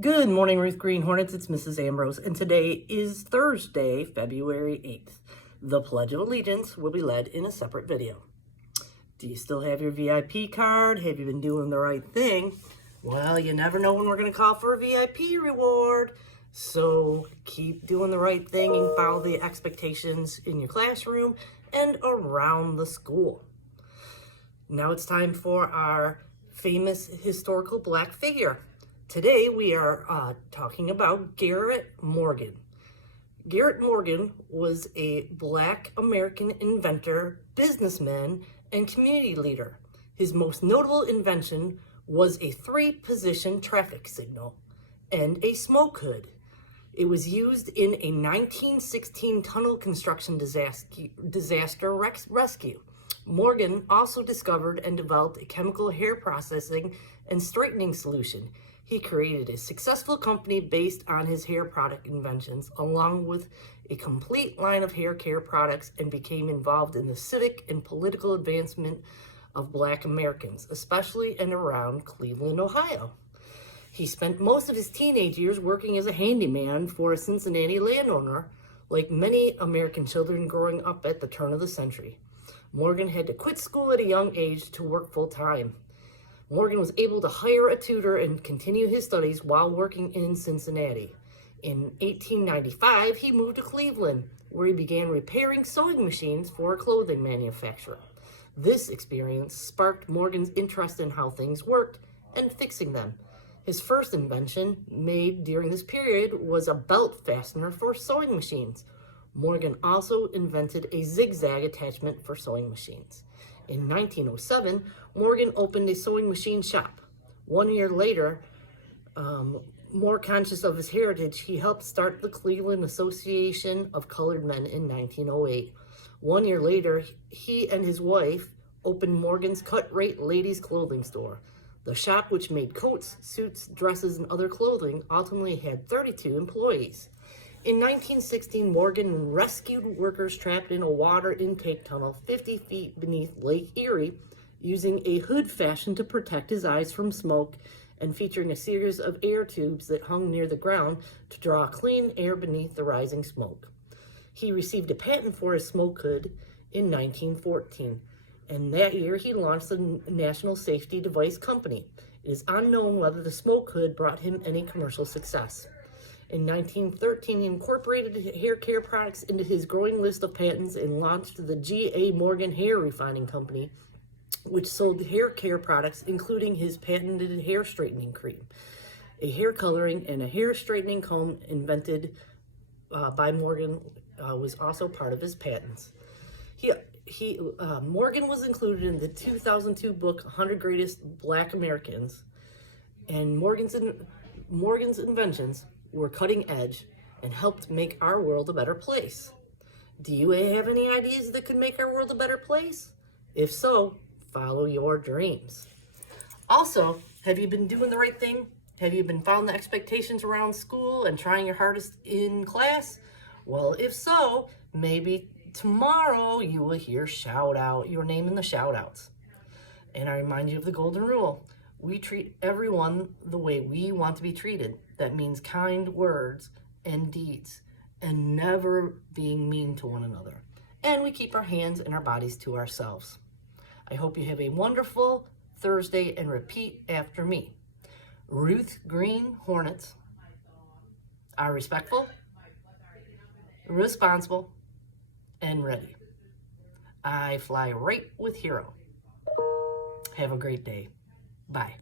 Good morning, Ruth Green Hornets. It's Mrs. Ambrose, and today is Thursday, February 8th. The Pledge of Allegiance will be led in a separate video. Do you still have your VIP card? Have you been doing the right thing? Well, you never know when we're going to call for a VIP reward. So keep doing the right thing and follow the expectations in your classroom and around the school. Now it's time for our famous historical black figure. Today we are talking about Garrett Morgan. Garrett Morgan was a Black American inventor, businessman, and community leader. His most notable invention was a 3-position traffic signal and a smoke hood. It was used in a 1916 tunnel construction disaster rescue. Morgan also discovered and developed a chemical hair processing and straightening solution. He created a successful company based on his hair product inventions, along with a complete line of hair care products, and became involved in the civic and political advancement of Black Americans, especially and around Cleveland, Ohio. He spent most of his teenage years working as a handyman for a Cincinnati landowner, like many American children growing up at the turn of the century. Morgan had to quit school at a young age to work full-time. Morgan was able to hire a tutor and continue his studies while working in Cincinnati. In 1895, he moved to Cleveland, where he began repairing sewing machines for a clothing manufacturer. This experience sparked Morgan's interest in how things worked and fixing them. His first invention, made during this period, was a belt fastener for sewing machines. Morgan also invented a zigzag attachment for sewing machines. In 1907, Morgan opened a sewing machine shop. 1 year later, more conscious of his heritage, he helped start the Cleveland Association of Colored Men in 1908. 1 year later, he and his wife opened Morgan's Cut Rate Ladies Clothing Store. The shop, which made coats, suits, dresses, and other clothing, ultimately had 32 employees. In 1916, Morgan rescued workers trapped in a water intake tunnel 50 feet beneath Lake Erie, using a hood fashioned to protect his eyes from smoke and featuring a series of air tubes that hung near the ground to draw clean air beneath the rising smoke. He received a patent for his smoke hood in 1914, and that year he launched the National Safety Device Company. It is unknown whether the smoke hood brought him any commercial success. In 1913, he incorporated hair care products into his growing list of patents and launched the G.A. Morgan Hair Refining Company, which sold hair care products, including his patented hair straightening cream. A hair coloring and a hair straightening comb invented by Morgan was also part of his patents. Morgan was included in the 2002 book 100 Greatest Black Americans, and Morgan's inventions were cutting edge and helped make our world a better place. Do you have any ideas that could make our world a better place? If so, follow your dreams. Also, have you been doing the right thing? Have you been following the expectations around school and trying your hardest in class? Well, if so, maybe tomorrow you will hear your name in the shout outs. And I remind you of the golden rule. We treat everyone the way we want to be treated. That means kind words and deeds, and never being mean to one another. And we keep our hands and our bodies to ourselves. I hope you have a wonderful Thursday, and repeat after me. Ruth Green Hornets are respectful, responsible, and ready. I fly right with Hero. Have a great day. Bye.